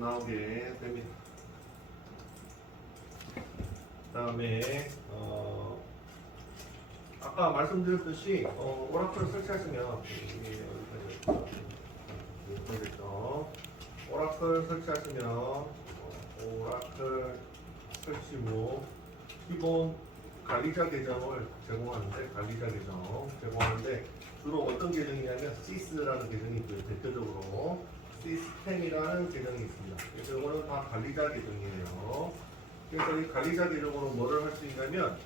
나오게 됩니다. 그다음에 아까 말씀드렸듯이 오라클 설치하시면 여기죠. 오라클 설치하시면 오라클 설치 후 기본 관리자 계정을 제공하는데 주로 어떤 계정이냐면 시스라는 계정이 있고요. 대표적으로 시스템이라는 계정이 있습니다. 그래서 이거는 다 관리자 계정이에요. 그래서 이 관리자 계정으로 뭐를 할 수 있냐면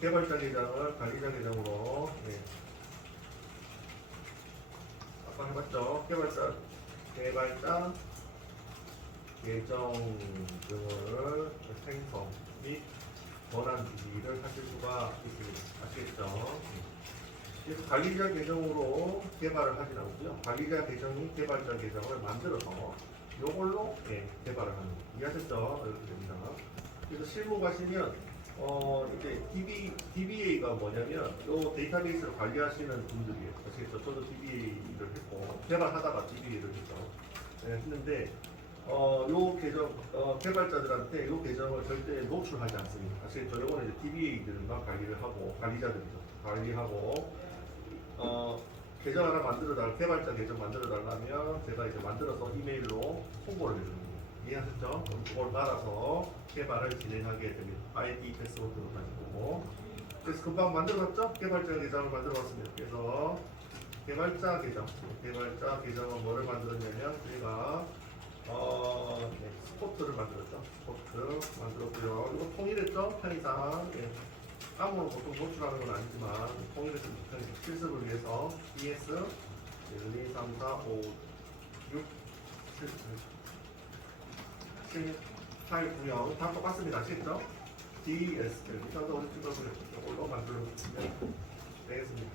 개발자 계정을 관리자 계정으로 아까 해봤죠. 개발자 계정 등을 생성 및 권한 주기를 하실 수가 있습니다. 아시겠죠? 그래서 관리자 계정으로 개발을 하진 않고요. 관리자 계정이 개발자 계정을 만들어서 이걸로 개발을 하는 거. 이해하셨죠? 이렇게 됩니다. 그래서 실무 가시면 이제 DBA가 뭐냐면 이 데이터베이스를 관리하시는 분들이에요. 아시겠죠? 저도 DBA를 했고 개발하다가 DBA를 했죠. 했는데 요 계정 개발자들한테 요 계정을 절대 노출하지 않습니다. 아시겠죠? 요거는 이제 DBA들만 관리를 하고 관리자들이죠. 관리하고 계정 하나 만들어달라, 개발자 계정 만들어달라면 제가 이제 만들어서 이메일로 홍보를 해줍니다. 이해하셨죠? 그럼 그걸 따라서 개발을 진행하게 됩니다. ID 패스워드로 가지고. 그래서 금방 만들어놨죠? 개발자 계정을 만들어놨습니다. 그래서 개발자 계정은 뭐를 만들었냐면 저희가 스포트를 만들었죠. 스포트 만들었고요. 이거 통일했죠? 편의상. 아무로 보통 노출하는 건 아니지만 통일했으면 좋겠는데 실습을 위해서 ES 1, 2, 3, 4, 5, 6, 7, 8, 9, 0 다 똑같습니다. 아시겠죠? DS 저도 어디 찍어서 이걸로 만들어주면 되겠습니다.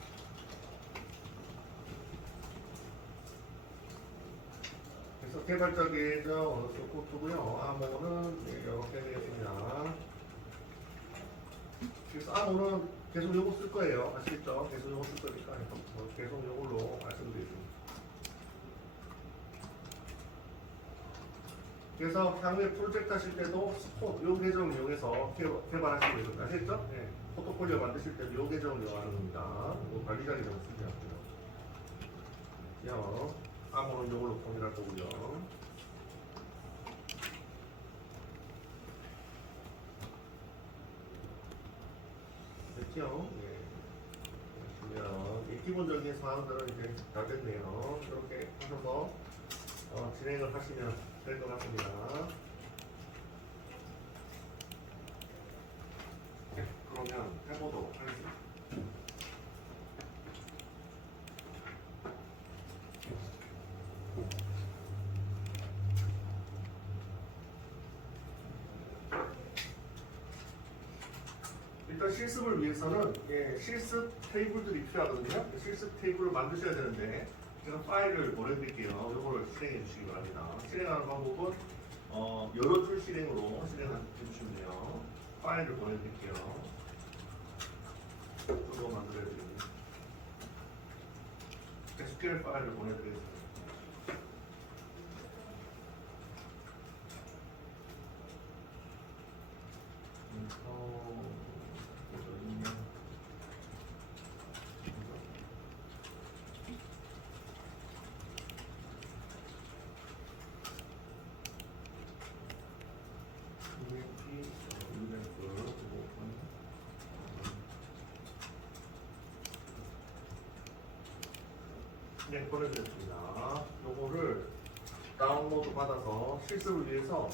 그래서 개발자 계정 스포트고요. 암호는 이렇게 되겠습니다. 그래서 암호는 계속 요거 쓸 거예요. 아시겠죠? 계속 요거 쓸 거니까 계속 요걸로 말씀드리겠습니다. 그래서 향후에 프로젝트 하실 때도 스포트 요 계정을 이용해서 개발하시면 됩니다. 아시겠죠? 네. 포트폴리오 만드실 때도 요 계정을 이용하는 겁니다. 요 관리자 계정을 쓰지 않고요. 암호는 요걸로 통일할 거고요. 됐죠? 보시면 이 기본적인 사항들은 이제 다 됐네요. 이렇게 하셔서 진행을 하시면 될 것 같습니다. 그러면 해보도록 하겠습니다. 일단 실습을 위해서는 실습 테이블들이 필요하거든요. 실습 테이블을 만드셔야 되는데 제가 파일을 보내드릴게요. 이거를 실행해 주시기 바랍니다. 실행하는 방법은 여러 줄 실행으로 실행해 주시면 돼요. 파일을 보내드릴게요. 이거 만들어야 됩니다. SQL 파일을 보내드리겠습니다. 네, 보내드렸습니다. 요거를 다운로드 받아서 실습을 위해서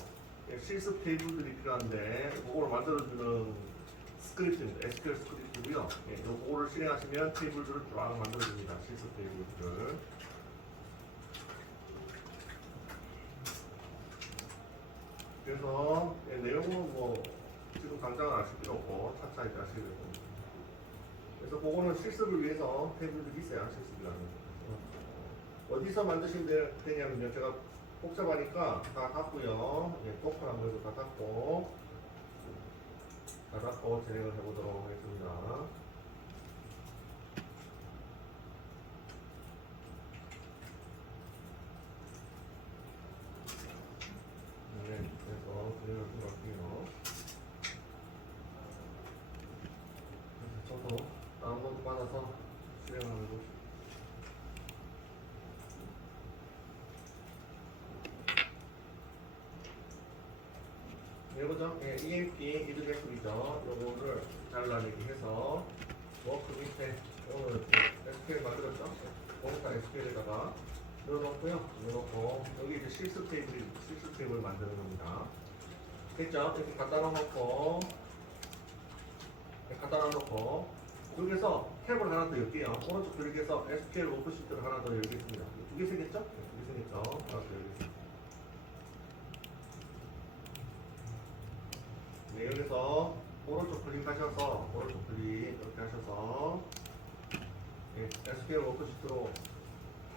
실습 테이블들이 필요한데 그걸 만들어주는 스크립트입니다. SQL 스크립트고요. 요거를 실행하시면 테이블들을 쫙 만들어줍니다. 실습 테이블들을. 그래서 내용은 뭐 지금 당장은 아실 필요 없고 차차 이제 아시게 될 겁니다. 그래서 그거는 실습을 위해서 테이블들이 있어야 실습이라는. 어디서 만드시면 되냐면요. 제가 복잡하니까 다 닫고요. 토큰 한 번도 다 닫고 진행을 해보도록 하겠습니다. 이거죠? 예, EMP 이드백풀이죠. 요거를 잘라내기 해서 워크 밑에 오늘 SQL 만들었죠? 공사 SQL에다가 넣어놓고요. 넣어놓고 여기 이제 실수 테이블을 만드는 겁니다. 됐죠? 이렇게 갖다 놓고 여기서 탭을 하나 더 열게요. 오른쪽 클릭해서 SQL 워크시트를 하나 더 열겠습니다. 두 개 생겼죠? 두 개 생겼죠? 하나 더 열겠습니다. 네, 여기서 오른쪽 클릭하셔서 오른쪽 클릭 이렇게 하셔서 네, SQL 워크시트로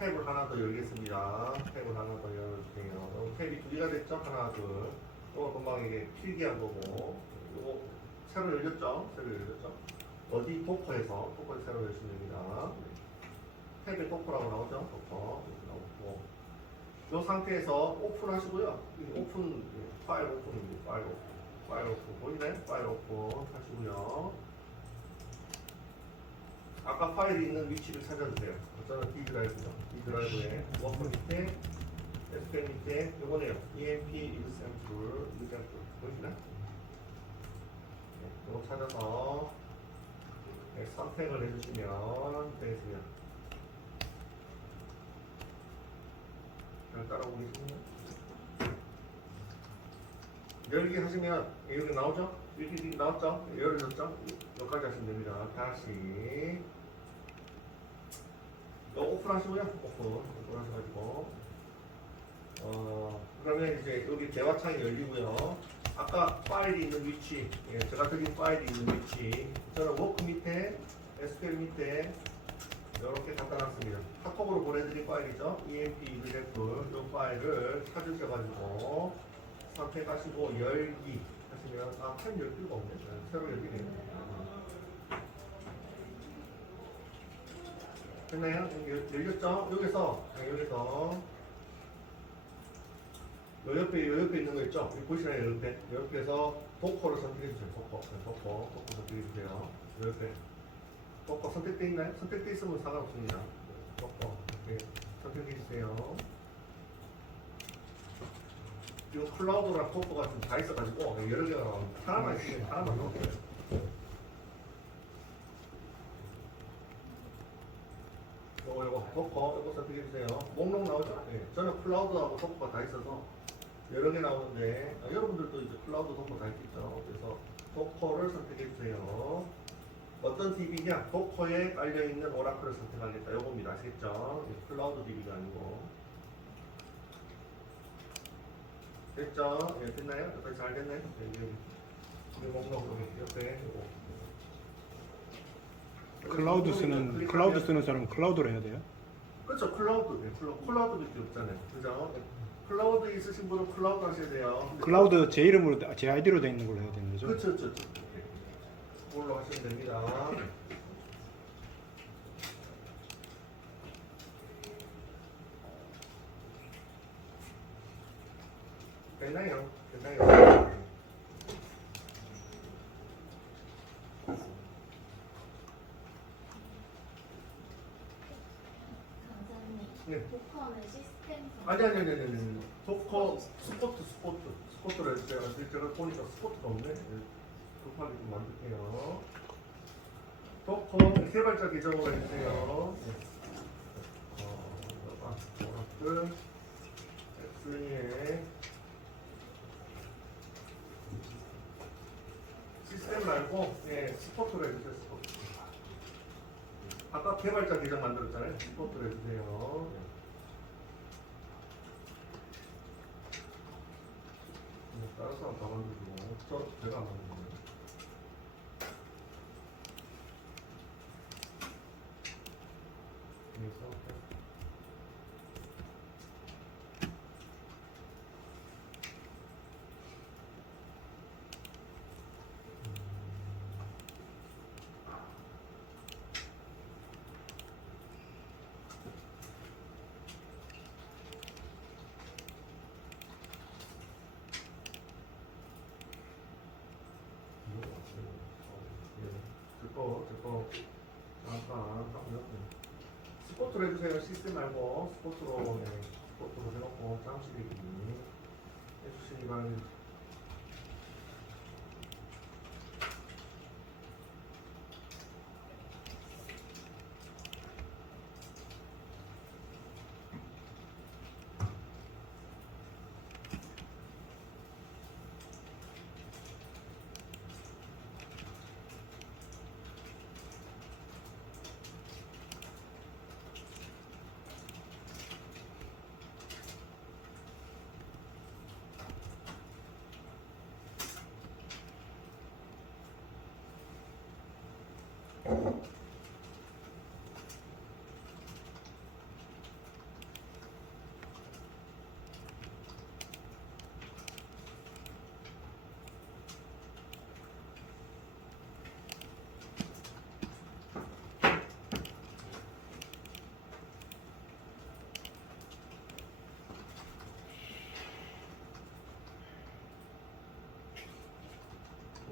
탭을 하나 더 열겠습니다. 탭을 하나 더 열어주세요. 탭이 두 개가 됐죠? 하나, 둘. 이거 금방 이게 필기한 거고 이거 새로 열렸죠? 어디? 도커에서 새로 열시면 됩니다. 탭에 도커라고 나오죠? 도커 이렇게 나오고 이 상태에서 오픈하시고요. 오픈 파일 오픈입니다. 파일 오픈 보이나요? 파일 오픈 하시고요. 아까 파일이 있는 위치를 찾아주세요. 저는 D 드라이브죠. D 드라이브에 워크 밑에 SQL 밑에 요거네요. EMP example 보이시나요? 네, 이거 찾아서 네, 선택을 해주시면 되겠습니다. 잘 따라오고 계시나요? 열기 하시면 여기 나오죠? 이렇게 나왔죠? 열어졌죠? 여기까지 하시면 됩니다. 다시 오픈 하시고요. 오픈 하셔가지고 그러면 이제 여기 대화창이 열리고요. 아까 파일이 있는 위치, 예, 제가 드린 파일이 있는 위치, 저는 워크 밑에 SQL 밑에 이렇게 갖다 놨습니다. 카톡으로 보내드린 파일이죠. EMP 이드래프 이 파일을 찾으셔가지고 선택하시고 열기 하시면 펜 열기가 없네. 새로 열기네요. 됐나요? 열렸죠? 여기서 요 옆에 있는 거 있죠? 여기 보시나요? 옆에서 도커를 선택해주세요. 도커 선택해주세요. 요 옆에 도커 선택돼 있나요? 선택돼 있으면 상관없습니다. 도커 이렇게 선택해주세요. 지금 클라우드랑 도커가 좀 다 있어가지고 여러 개가 나옵니다. 하나만 있으면 하나만 넣을게요. 요거 도커 선택해주세요. 목록 나오죠? 네. 저는 클라우드하고 도커가 다 있어서 여러 개 나오는데 여러분들도 이제 클라우드 도커 다 있겠죠. 그래서 도커를 선택해주세요. 어떤 DB냐? 도커에 깔려있는 오라클을 선택하겠다. 요겁니다. 아시겠죠? 클라우드 DB가 아니고. 됐죠? 예, 됐나요? 여기까지 잘 됐나요? 여기 목록 옆에 클라우드 쓰는 사람은 클라우드로 해야 돼요? 그렇죠. 클라우드. 클라우드밖에 없잖아요. 그죠? 클라우드 있으신 분은 클라우드 하셔야 돼요. 클라우드 제 이름으로, 제 아이디로 되어 있는 걸로 해야 되는 거죠? 그렇죠. 그걸로 하시면 됩니다. 됐나요? 강사님, 네. 도커는 시스템 아니. 도커 스포트를 해주세요. 제가 보니까 스포트가 없네. 급하게 좀 만들게요. 도커 세 발자 계정으로 해주세요. 오라클 X에 시스템 말고 스포트로 해주세요. 스포트. 아까 개발자 계정 만들었잖아요. 스포트로 해주세요. 다른 사람 다 만들고 제가 안 만든 거예요. 그래서 저거 잠깐 스포트로 해주세요. 시스템 말고 스포트로 해놓고 잠시 대기 해주시기 바랍니다.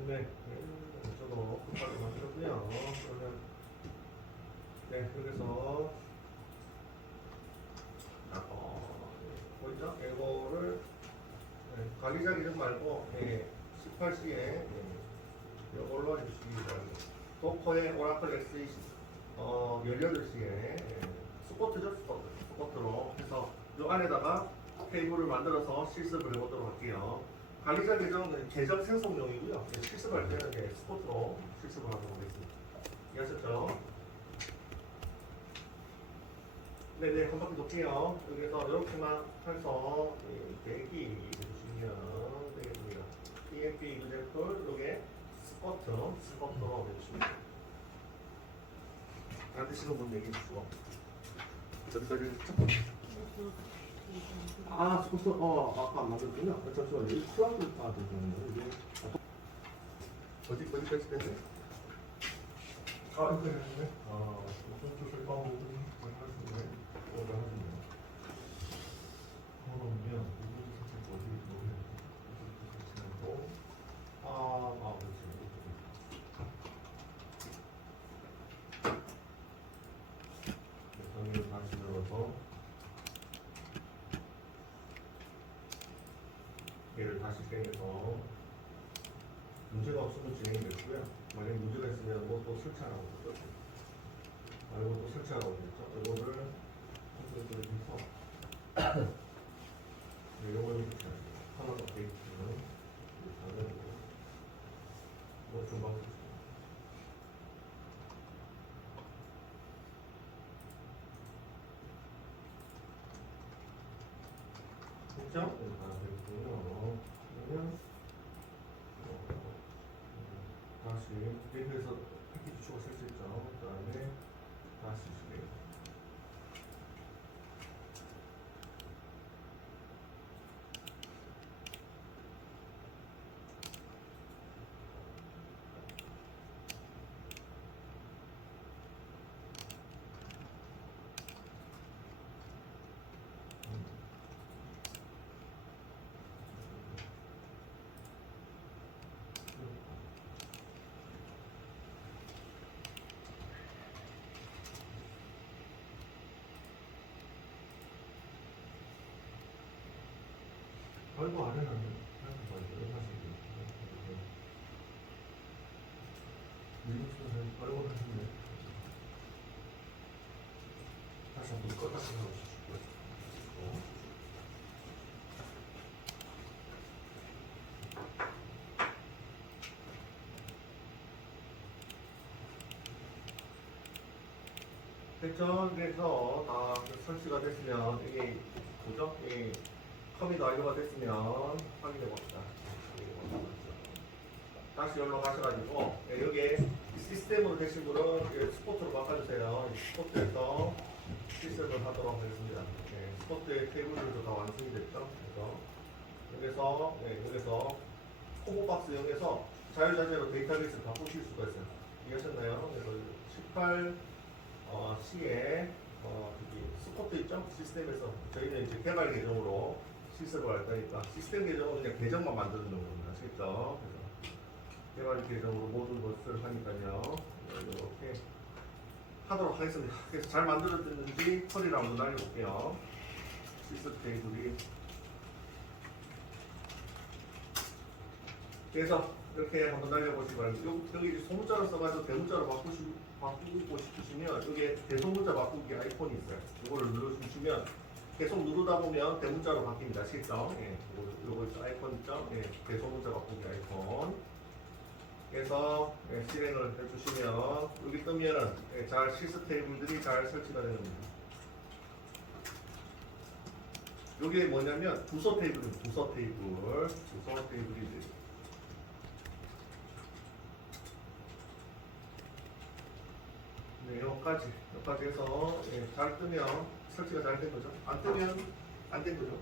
네, 저도 급하게 만들었고요. 그러면 네, 여기서 보이죠? 이거를 관리자 기준 말고 18C에 이걸로 해주시기 바랍니다. 도커의 오라클 SE 18C에 스포트죠? 스포트로 해서 이 안에다가 테이블을 만들어서 실습을 해보도록 할게요. 관리자 계정은 계정 생성용이고요. 실습할 때는 스포트로 실습을 하도록 하겠습니다. 이해하셨죠? 네네, 한 바퀴 돌게요. 여기서 이렇게만 해서 대기 해주시면 되겠습니다. EMP 유제풀, 요게 스쿼트로 해주십니다. 안 드시는 분 얘기해 주시고. 여기까지 스쿼트, 아까 안 만들었군요. 잠시만요. 이 클라우드 되잖아요. 이게. 어디까지 됐네? 이거 했네. 어떤 뜻을 까먹은 장난스네. 뭐라 하시네요. 그러면 누구 선택 어디 노래 지나고 그렇지. 정리를 다시 눌러서 얘를 다시 땡겨서 문제가 없으면 진행이 됐고요. 만약에 문제가 있으면 또 설치하라고 그러죠. 이거 또 설치하라고 그랬죠. 이거를 컴퓨터를 해서 이걸 이렇게 하나 더 베이스는 이렇게 뭐 금방 됐죠? 다 됐고요. 그러면 다시 데이터에서 패키지 추가 설치했죠. 그 다음에 다시 실행. 별거 안 해놨네. 미국에서 별거 하셨네. 다시 한번 껐다 켜주시고요. 됐죠? 그래서 다 설치가 됐으면 이게 뭐죠? 이 컴이 완료가 됐으면 확인해 봅시다. 다시 연락 가셔가지고 여기에 시스템으로 되신 분은 스포트로 바꿔주세요. 스포트에서 시스템을 하도록 하겠습니다. 스포트의 테이블들도 다 완성이 됐죠. 그래서 여기서 콤보박스 이용해서 자유자재로 데이터베이스를 바꾸실 수가 있어요. 이해하셨나요? 그래서 18 C에 스포트 있죠? 시스템에서 저희는 이제 개발 계정으로 실습을 할 거니까 시스템 계정은 그냥 계정만 만드는 겁니다. 아시겠죠? 그래서 개발 계정으로 모든 것을 하니까요. 이렇게 하도록 하겠습니다. 그래서 잘 만들어졌는지 처리를 한번 날려볼게요. 실습 테이블이 그래서 이렇게 한번 날려보시기 바랍니다. 여기 소문자로 써가지고 대문자로 바꾸고 싶으시면 여기에 대소문자 바꾸기 아이콘이 있어요. 이거를 눌러주시면 계속 누르다 보면 대문자로 바뀝니다. 아시겠죠? 요거 아이콘 있죠? 대소문자 바꾸기 아이콘. 그래서 실행을 해주시면 여기 뜨면은 잘 실습 테이블들이 잘 설치가 되는 겁니다. 이게 뭐냐면 부서 테이블입니다. 부서 테이블이 네, 여기까지 해서 예, 잘 뜨면 설치가 잘 된 거죠. 안 뜨면 안 된 거죠.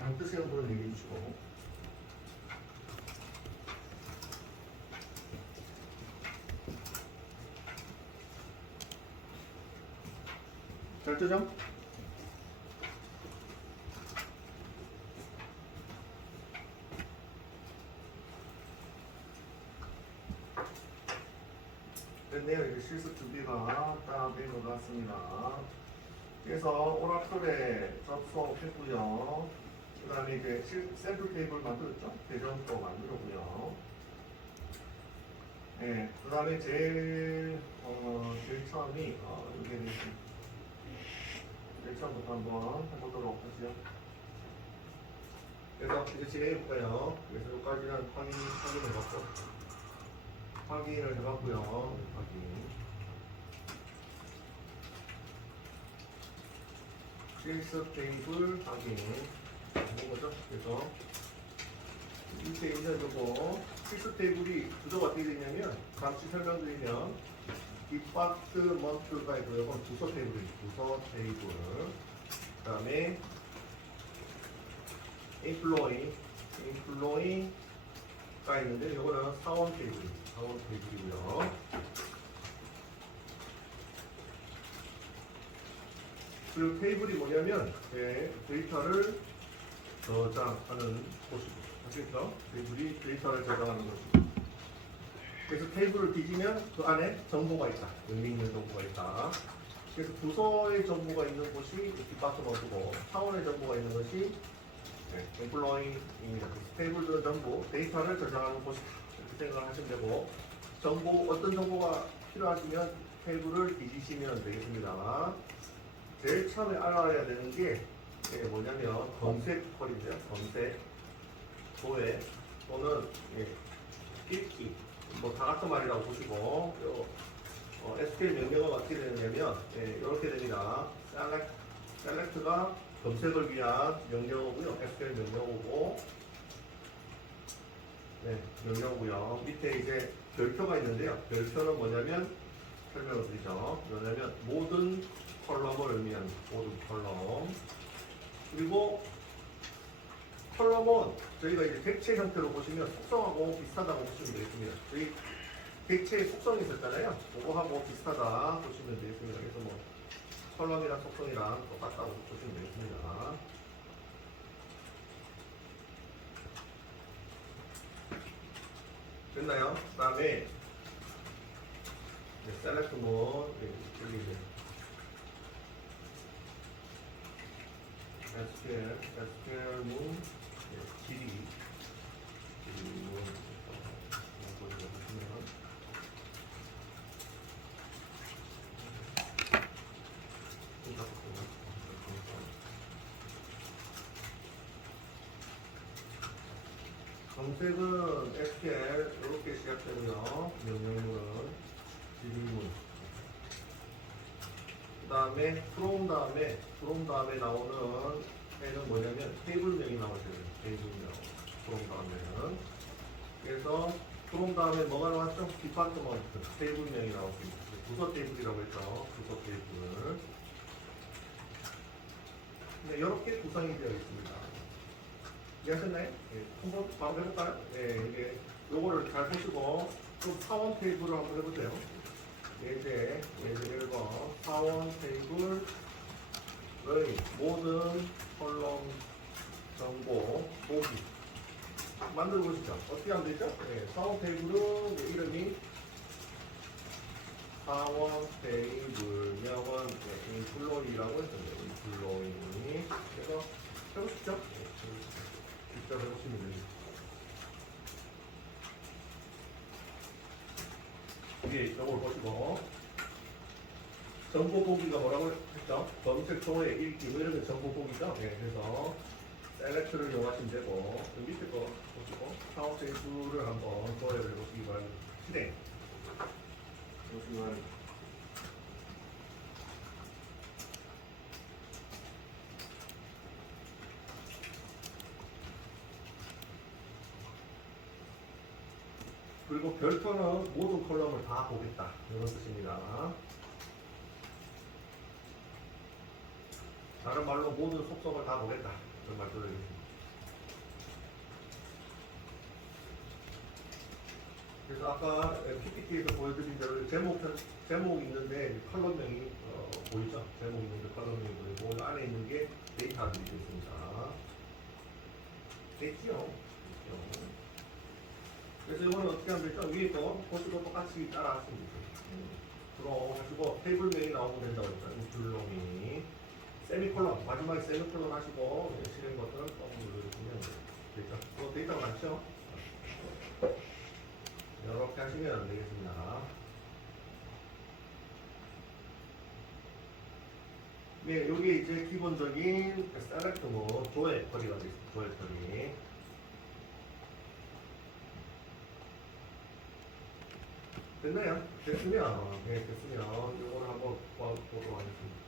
안 뜨시는 분은 얘기해 주시고. 잘 뜨죠? 됐네요. 이제 실습 준비가 딱 된 것 같습니다. 그래서 오라클에 접속했고요. 그 다음에 이제 샘플 테이블 만들었죠? 계정도 만들었고요. 네, 그 다음에 제일 처음이 여기는 제일 처음부터 한번 해보도록 하죠. 그래서 이제 진행해볼까요? 그래서 여기까지는 확인을 해봤고요. 확인. 실습 테이블 확인. 하는 거죠. 그래서 밑에 있는 요거 실습 테이블이 구조가 어떻게 되냐면 잠시 설명드리면 디파트먼트가 있고요. 이건 부서 테이블입니다. 부서 테이블. 그 다음에 인플로이가 있는데 이거는 사원 테이블입니다. 사원 테이블이고요. 그 테이블이 뭐냐면 데이터를 저장하는 곳이고, 아시겠죠? 테이블이 데이터를 저장하는 곳이고. 그래서 테이블을 뒤지면 그 안에 정보가 있다. 의미 있는 정보가 있다. 그래서 부서의 정보가 있는 곳이 디파트먼트고, 사원의 정보가 있는 것이 엠플로이입니다. 테이블들은 전부 데이터를 저장하는 곳이다. 이렇게 생각을 하시면 되고, 어떤 정보가 필요하시면 테이블을 뒤지시면 되겠습니다. 제일 처음에 알아야 되는 게 뭐냐면 검색 컬인데요. 검색, 조회 또는 읽기, 뭐 다 같은 말이라고 보시고, SQL 명령어가 어떻게 되느냐면 이렇게 됩니다. select가 검색을 위한 명령어고요. SQL 명령어고, 명령어고요. 밑에 이제 별표가 있는데요. 별표는 뭐냐면 설명을 드리죠. 뭐냐면 모든 컬럼을 의미하는 모든 컬럼. 그리고 컬럼은 저희가 이제 객체 형태로 보시면 속성하고 비슷하다고 보시면 되겠습니다. 저희 객체의 속성이 있었잖아요. 그거하고 비슷하다 보시면 되겠습니다. 그래서 뭐 컬럼이랑 속성이랑 똑같다고 보시면 되겠습니다. 됐나요? 그 다음에 셀렉트 뭐 여기 이제 SQL 문 길이 문 보시면 검색은 SQL 이렇게 시작되고요. 명령문은 길이문. 그 다음에 from 다음에 나오는 애는 뭐냐면 테이블명이 나오셔야 돼요. 테이블명. from 다음에는. 그래서 from 다음에 뭐가 나왔죠? 디파트먼트. 테이블명이 나왔습니다. 부서 테이블이라고 했죠. 부서 테이블. 네, 이렇게 구성이 되어 있습니다. 이해하셨나요? 네, 한번 바로 해볼까요? 네, 이게 요거를 잘 보시고 좀 사원 테이블을 한번 해보세요. 예제 1번 사원 테이블의 모든 컬럼 정보 보기 만들어 보시죠. 어떻게 하면 되죠? 네, 사원 테이블은 이름이 사원 테이블명은 인플로이라고 했습니다. 인플로이. 그래서 해보시죠. 직접 해보시면 됩니다. 이게 이걸 보시고 정보 보기가 뭐라고 했죠? 검색 조회 읽기 뭐 이런 게 정보 보기죠. 그래서 셀렉트를 이용하시면 되고 밑에 거 보시고 사업 테이블을 한번 조회를 해보시기 바랍니다. 실행 보시기 바랍니다. 그리고 별표는 모든 컬럼을 다 보겠다 이런 뜻입니다. 다른 말로 모든 속성을 다 보겠다. 그런 말씀드리겠습니다. 그래서 아까 PPT에서 보여드린 대로 제목이 있는데 컬럼명이 보이죠? 제목이 있는데 컬럼명이 보이고 그 안에 있는 게 데이터들이 있습니다. 됐죠? 그래서 이거는 어떻게 하면 되죠? 위에 거 보시고 똑같이 따라하시면 되죠. 그럼 하시고 테이블명이 나오면 된다고 했죠. 줄롱이 세미콜론 마지막에 세미콜론 하시고 실행 버튼을 꼭 눌러주시면 되죠. 또 데이터가 많죠? 이렇게 하시면 되겠습니다. 네, 여기 이제 기본적인 셀렉트 모드 조회 처리가 되어 있습니다. 조회 처리. 됐나요? 됐으면, 네, 됐으면 이거를 한번 보도록 하겠습니다.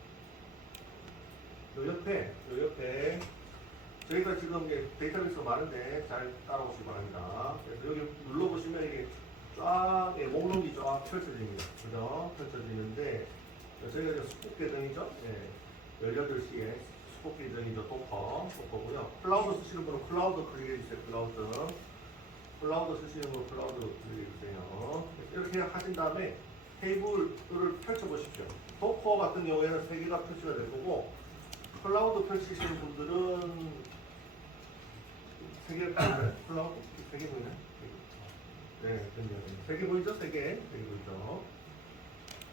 요 옆에 저희가 지금 이제 데이터베이스가 많은데 잘 따라오시기 바랍니다. 그래서 여기 눌러보시면 이게 쫙, 목록이 쫙 펼쳐집니다. 그죠? 펼쳐지는데, 저희가 이제 수폭 계정이죠? 네. 18시에 수폭 계정이죠. 도커고요. 클라우드 쓰시는 분은 클라우드 클릭해주세요. 클라우드 쓰시는 분은 클라우드 클릭해주세요. 이렇게 하신 다음에 테이블을 펼쳐보십시오. 도커 같은 경우에는 3개가 표시가 될 거고, 클라우드 펼치시는 분들은 3개 보이나요? 클라우드? 3개 보이나요? 네, 3개 보이죠? 3개 보이죠?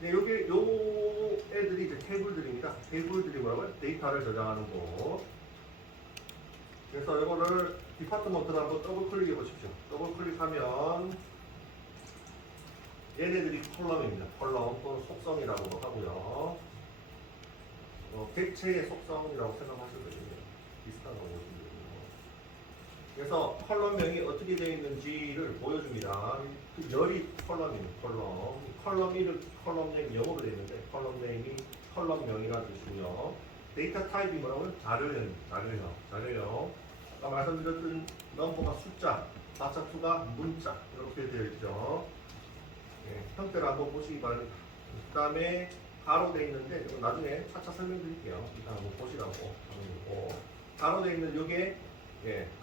네, 여기 요 애들이 이제 테이블들입니다. 테이블들이 뭐라고요? 데이터를 저장하는 곳. 그래서 이거를 디파트먼트를 한번 더블 클릭해 보십시오. 더블 클릭하면 얘네들이 컬럼입니다. 컬럼 또는 속성이라고도 하고요. 객체의 속성이라고 생각하시면 되겠네요. 비슷한 거거든요. 그래서 컬럼명이 어떻게 되어 있는지를 보여줍니다. 그 열이 컬럼입니다. 컬럼 이름, 컬럼 네임 영어로 되어 있는데 컬럼 네임이 컬럼명이라는 뜻이고요. 데이터 타입이 뭐라고요? 자료형. 아까 말씀드렸던 넘버가 숫자, 마차수가 문자 이렇게 되어 있죠. 네, 형태를 한번 보시기 바랍니다. 그 다음에 가로 되어 있는데 이건 나중에 차차 설명드릴게요. 일단 한번 보시라고 하는 거고. 가로 되어 있는 이게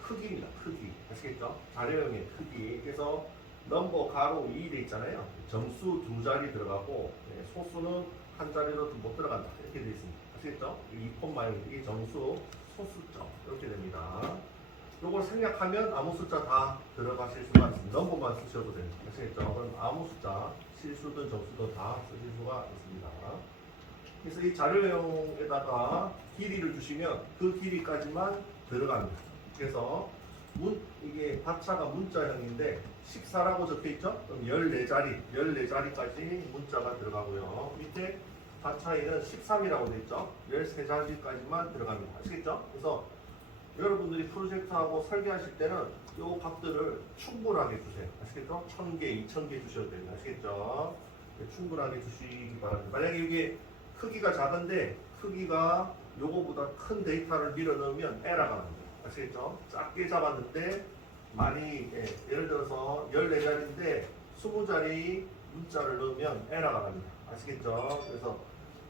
크기입니다. 크기. 아시겠죠? 자료형의 크기. 그래서 넘버 가로 2 돼 있잖아요. 정수 2자리 들어가고 소수는 한 자리로 못 들어간다. 이렇게 되어 있습니다. 아시겠죠? 이 콤마형 이게 정수, 소수점 이렇게 됩니다. 요걸 생략하면 아무 숫자 다 들어가실 수가 있습니다. 넘버만 쓰셔도 됩니다. 아시겠죠? 그럼 아무 숫자, 실수든 정수든 다 쓰실 수가 있습니다. 그래서 이 자료형에다가 길이를 주시면 그 길이까지만 들어갑니다. 그래서 이게 받차가 문자형인데 14라고 적혀 있죠? 그럼 14자리까지 문자가 들어가고요. 밑에 받차에는 13이라고 되어 있죠? 13자리까지만 들어갑니다. 아시겠죠? 그래서 여러분들이 프로젝트하고 설계하실 때는 이 값들을 충분하게 주세요. 아시겠죠? 1000개, 2000개 주셔도 됩니다. 아시겠죠? 충분하게 주시기 바랍니다. 만약에 이게 크기가 작은데 크기가 요거보다 큰 데이터를 밀어넣으면 에러가 납니다. 아시겠죠? 작게 잡았는데 많이 예를 들어서 14자리인데 20자리 문자를 넣으면 에러가 납니다. 아시겠죠? 그래서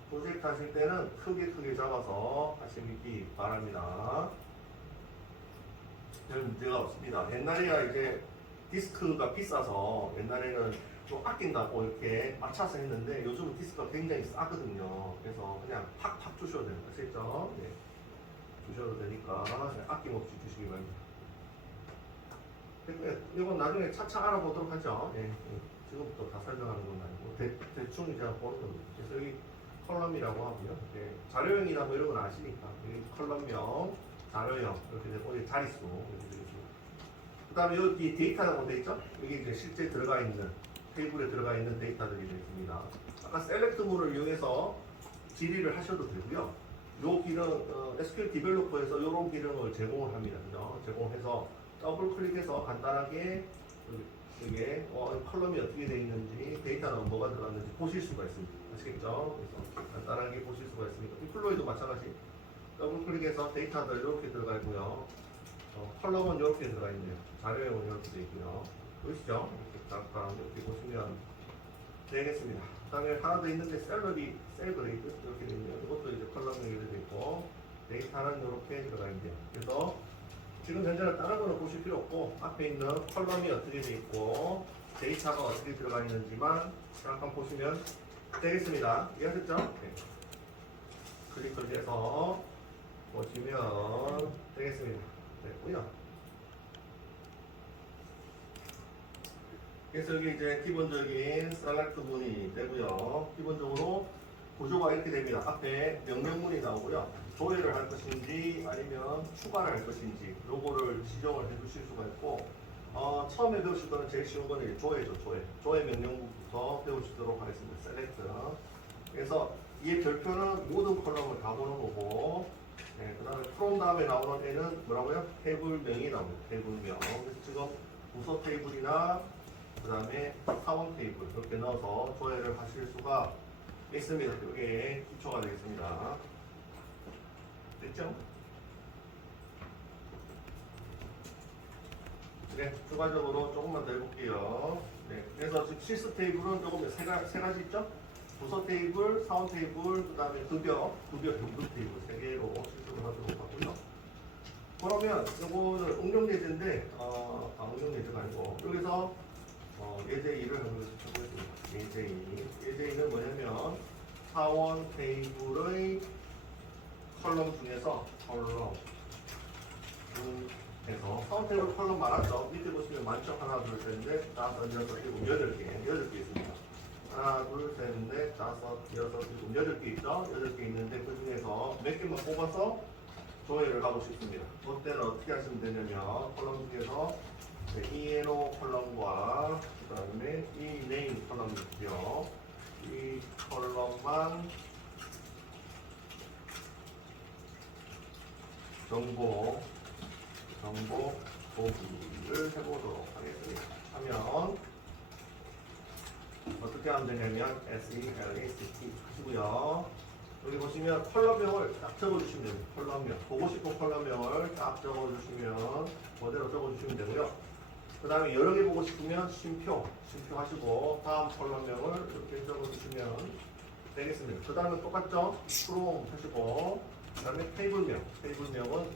프로젝트 하실 때는 크게 잡아서 하시기 바랍니다. 별 문제가 없습니다. 옛날에야 이제 디스크가 비싸서 옛날에는 좀 아낀다고 이렇게 맞춰서 했는데 요즘은 디스크가 굉장히 싸거든요. 그래서 그냥 팍팍 주셔도 됩니다. 아시겠죠? 네. 주셔도 되니까 아낌없이 주시기 바랍니다. 이건 나중에 차차 알아보도록 하죠. 예. 지금부터 다 설명하는 건 아니고 대충 제가 보는 겁니다. 그래서 여기 컬럼이라고 하고요. 예. 자료형이나 뭐 이런 건 아시니까 여기 컬럼명, 자료형 이렇게 되고 여기 자릿수 이렇게 되겠습니다. 그 다음에 여기 데이터라고 되어 있죠? 여기 이제 실제 들어가 있는 테이블에 들어가 있는 데이터들이 되겠습니다. 아까 셀렉트 문을 이용해서 질의를 하셔도 되고요. 요 기능, SQL 디벨로퍼에서 이런 기능을 제공을 합니다. 그죠? 제공해서 더블 클릭해서 간단하게 이게 컬럼이 어떻게 되어 있는지 데이터는 뭐가 들어갔는지 보실 수가 있습니다. 아시겠죠? 그래서 간단하게 보실 수가 있습니다. 디플로이도 마찬가지. 더블 클릭해서 데이터들 이렇게 들어가 있고요. 컬럼은 이렇게 들어가 있네요. 자료형은 이렇게 되어 있고요. 보이시죠? 이렇게 잠깐 이렇게 보시면 되겠습니다. 그 다음에 하나 더 있는데 셀러리, 셀그레이드 이렇게 되어 있네요. 이것도 이제 컬럼형이 되어 있고 데이터는 이렇게 들어가 있네요. 그래서 지금 현재는 다른 거는 보실 필요 없고 앞에 있는 컬럼이 어떻게 돼 있고 데이터가 어떻게 들어가 있는지만 잠깐 보시면 되겠습니다. 이해하셨죠? 네. 클릭을 해서 보시면 되겠습니다. 됐고요. 그래서 여기 이제 기본적인 셀렉트 문이 되고요. 기본적으로 구조가 이렇게 됩니다. 앞에 명령문이 나오고요. 조회를 할 것인지 아니면 추가를 할 것인지 요거를 지정을 해 주실 수가 있고 처음에 배우실 거는 제일 쉬운 거는 조회죠. 조회 명령문부터 배우시도록 하겠습니다. 셀렉트. 그래서 이 별표는 모든 컬럼을 다 보는 거고 네, 그 다음에 프롬 다음에 나오는 애는 뭐라고요? 테이블명이 나옵니다. 테이블명. 그래서 지금 부서 테이블이나 그 다음에 사원 테이블 이렇게 넣어서 조회를 하실 수가 있습니다. 이게 기초가 되겠습니다. 됐죠? 네, 추가적으로 조금만 더 해볼게요. 네, 그래서 지금 실수 테이블은 조금 세 가지 있죠? 부서 테이블, 사원 테이블, 그 다음에 급여 등급 테이블 세 개로 실수를 하도록 하고요. 그러면 이거는 응용 예제인데, 응용 예제가 아니고 여기서 예제 2를 한번 해보겠습니다. 예제 2는 뭐냐면 사원 테이블의 컬럼 중에서 사원 테이블 컬럼 많았죠? 밑에 보시면 많죠? 하나, 둘, 셋, 넷, 다섯, 여섯, 일곱, 8개 있습니다. 하나, 둘, 셋, 넷, 다섯, 여섯, 일곱, 8개 있죠? 8개 있는데 그 중에서 몇 개만 뽑아서 조회를 하고 싶습니다. 그때는 어떻게 하시면 되냐면 컬럼 중에서 ENO 컬럼과 그 다음에 이 네임 컬럼이 있고요. 이 컬럼만 정보 보기를 해보도록 하겠습니다. 하면 어떻게 하면 되냐면 SELACT 하시고요. 여기 보시면 컬럼명을 딱 적어주시면 됩니다. 컬럼명 보고 싶은 컬럼명을 딱 적어주시면 그대로 적어주시면 되고요. 그 다음에 여러 개 보고 싶으면 쉼표 하시고 다음 컬럼명을 이렇게 적어주시면 되겠습니다. 그 다음에 똑같죠? from 하시고 그 다음에 테이블명은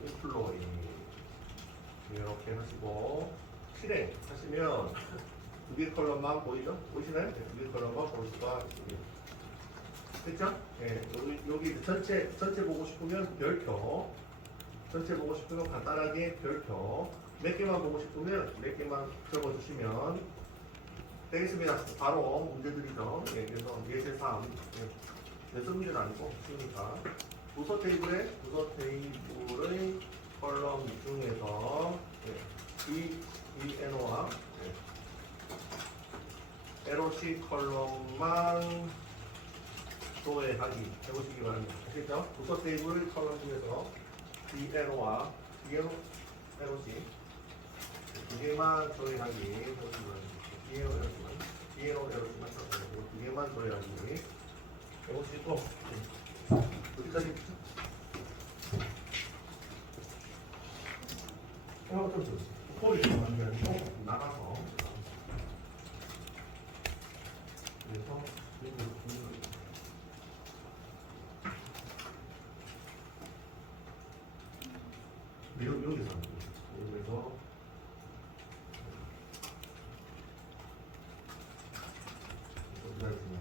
employee 이렇게 하시고 실행 하시면 두 개 컬럼만 보이죠? 보이시나요? 네, 두 개 컬럼만 볼 수가 있습니다. 됐죠? 네, 여기 전체 보고 싶으면 별표 전체 보고 싶으면 간단하게 별표 몇 개만 보고 싶으면 몇 개만 적어주시면 되겠습니다. 바로 문제들이죠. 예, 그래서 예제 3 연습 문제는 아니고 쉬우니까 부서 테이블의 컬럼 중에서 ENO와 LOC 컬럼만 조회하기 해보시기 바랍니다. 아시겠죠? 부서 테이블 컬럼 중에서 ENO와 LOC 두 개만 조회하기 해보시기 바랍니다. ENOLOC만 찾아보고 두 개만 조회하기 해보시고 어디까지 있죠? 소리 만들고 나가서 그래서 여기서 어디가 있으면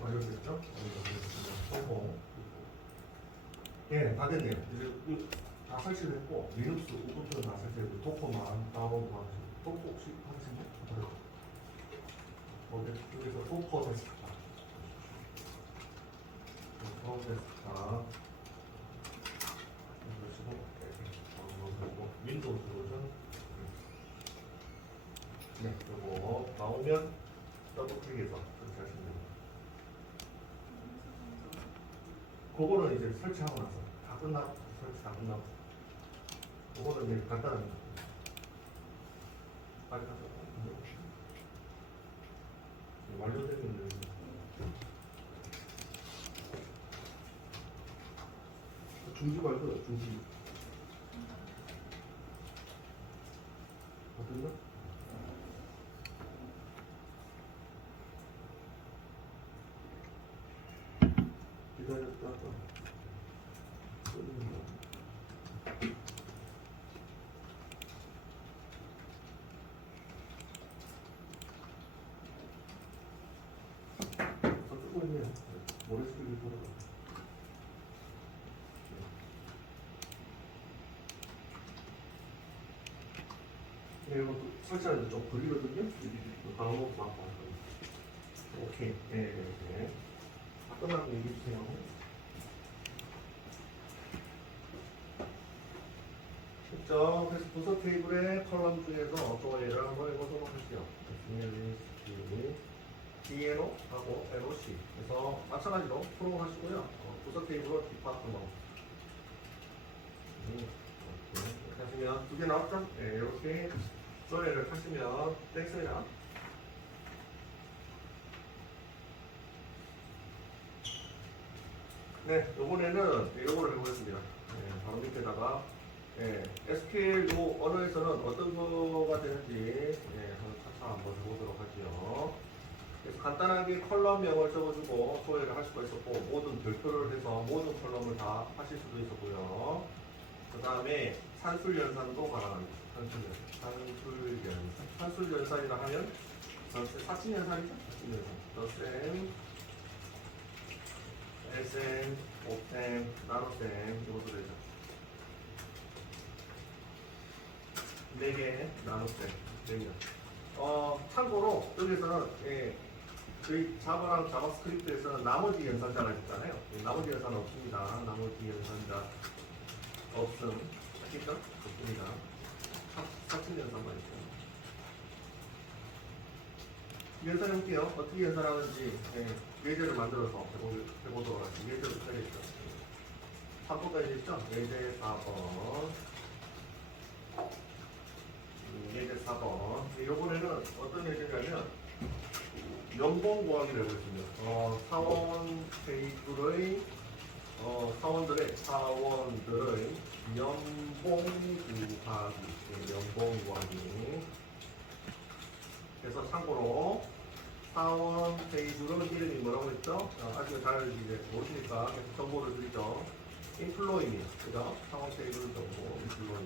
완료됐죠? 성공. 예, 다 됐네요. 이제 다 설치됐고 리눅스, 우분투는 다 설치됐고 도커만 다운로드 하시고 도커 혹시 하시나요? 여기서 도커 데스크탑 윈도우 버전 네, 이거 나오면 더블 클릭해서 설치하시면 됩니다. 그거는 이제 설치하고 나서 다 끝나고 설치 다 끝나고 그거는 이제 간단합니다. 빨리 가서 완료되면 중지 말고 중지. 어땠나? 기다렸다가 끄는 거. 뜨고 있네요. 모래스피드 돌아가. 네, 이거 설치하는데 좀 걸리거든요. 방법 봐. 오케이. 네, 네, 네. 다 끝나고 얘기해 주세요. 됐죠? 그래서 부서 테이블의 컬럼 중에서 또 예를 한번 해보도록 할게요. DNO 하고 LOC. 그래서 마찬가지로 프로 하시고요. 부서 테이블 디파트먼트. 이렇게 하시면 두 개 나왔죠? 네, 이렇게 조회를 하시면 됐어요. 네, 이번에는 이거를 해보겠습니다. 네, 바로 밑에다가 SQL 언어에서는 어떤 거가 되는지 한번 차차 한번 해보도록 하죠. 그래서 간단하게 컬럼명을 적어주고 조회를 할 수가 있었고 모든 별표를 해서 모든 컬럼을 다 하실 수도 있었고요. 그 다음에 산술연산도 가능합니다. 산술연산이라 하면 사칭연산이죠? 사칭연산. SN, 옵템, 나노템 이것도 되죠. 4개 나노템 되면 참고로 여기서는 저희 자바랑 자바스크립트에서는 나머지 연산자가 있잖아요. 나머지 연산 없습니다. 나머지 연산자 없음. 아시죠? 없습니다. 사칭 연산만 있어요. 연산해볼게요. 어떻게 연산하는지 예제를 만들어서 해보도록 하겠습니다. 예제를 써야겠죠. 3번까지 있죠? 예제 4번. 예제 4번. 이번에는 어떤 예제냐면 연봉 구하기를 해보겠습니다. 사원 테이블의 사원들의 연봉 구하기. 연봉 구하기. 그래서 참고로 사원 테이블은 이름이 뭐라고 했죠? 아직 잘 이제 모르시니까 계속 정보를 드리죠. 인플로이입니다. 그죠? 사원 테이블 정보, 인플로이.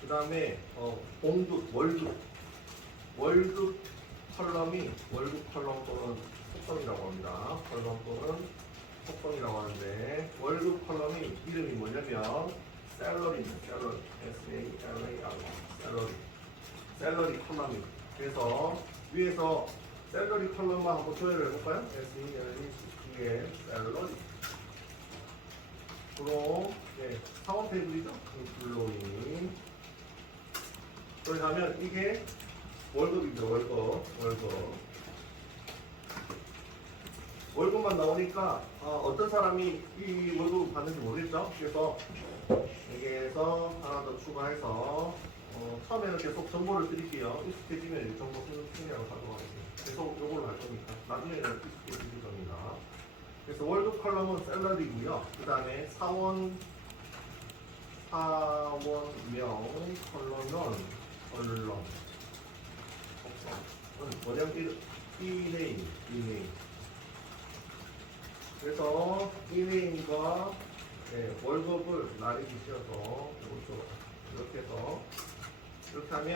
그 다음에 봉급, 월급 컬럼이 월급 컬럼 또는 속성이라고 합니다. 컬럼 또는 속성이라고 하는데 월급 컬럼이 이름이 뭐냐면 샐러리입니다. 샐러리, S-A-L-A-R, 샐러리 컬럼이. 그래서 위에서 샐러리 컬럼만 한번 조회를 해볼까요? S-E-L-L-E 샐러리. 그럼 사원 테이블이죠? 인플로이. 그러고 하면 이게 월급이죠. 월급만 나오니까 어떤 사람이 이 월급을 받는지 모르겠죠? 그래서 여기에서 하나 더 추가해서 처음에는 계속 정보를 드릴게요. 익숙해지면 이 정보 생략을 하도록 하겠습니다. 계속 이걸로 할 거니까 나중에는 익숙해지실 겁니다. 그래서 월급 컬럼은 샐러리고요. 그 다음에 사원명 컬럼은 뭐냐면 이네임. 그래서 이네임과 월급을 나누기 씌어서 이렇게 해서 이렇게 하면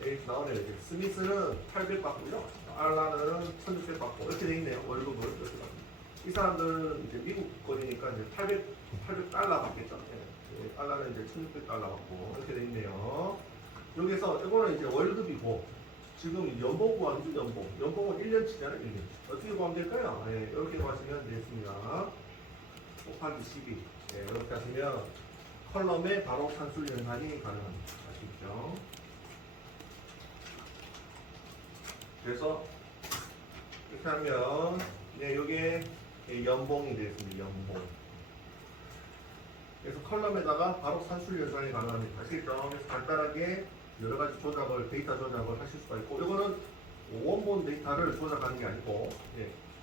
여기 나오네요. 이제 스미스는 800 받고요. 알라는 1600 받고 이렇게 돼 있네요. 월급을 이렇게 받고. 이 사람들은 이제 미국 거리니까 이제 800달러 받겠죠. 알라는 이제 1600달러 받고 이렇게 돼 있네요. 여기서 이거는 이제 월급이고 지금 연봉 구하기죠. 연봉은 1년치잖아요. 1년. 어떻게 구하면 될까요? 이렇게 구하시면 되겠습니다. 곱하기 12. 이렇게 하시면 컬럼에 바로 산술 연산이 가능합니다. 아시겠죠? 그래서 이렇게 하면 이게 연봉이 되겠습니다. 연봉. 그래서 컬럼에다가 바로 산술 연산이 가능합니다. 아시겠죠? 그래서 간단하게 여러 가지 데이터 조작을 하실 수가 있고, 이거는 원본 데이터를 조작하는 게 아니고,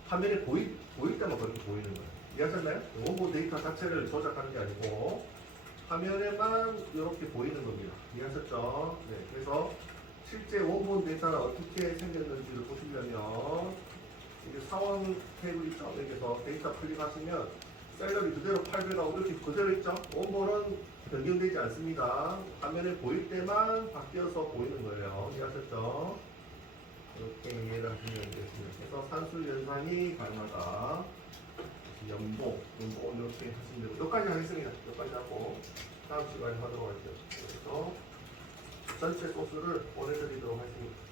화면에 보일 때만 그렇게 보이는 거예요. 이해하셨나요? 원본 데이터 자체를 조작하는 게 아니고 화면에만 이렇게 보이는 겁니다. 이해하셨죠? 네, 그래서 실제 원본 데이터가 어떻게 생겼는지를 보시려면 이게 상황 테이블 있죠? 여기서 데이터 클릭하시면 셀러리 그대로 800하고 이렇게 그대로 있죠? 원본은 변경되지 않습니다. 화면에 보일 때만 바뀌어서 보이는 거예요. 이해하셨죠? 이렇게 이해를 하시면 되겠습니다. 그래서 산술 연산이 가능하다. 연봉 이렇게 하시면 되고 여기까지 하겠습니다. 여기까지 하고 다음 시간에 하도록 할게요. 그래서 전체 소스를 보내드리도록 하겠습니다.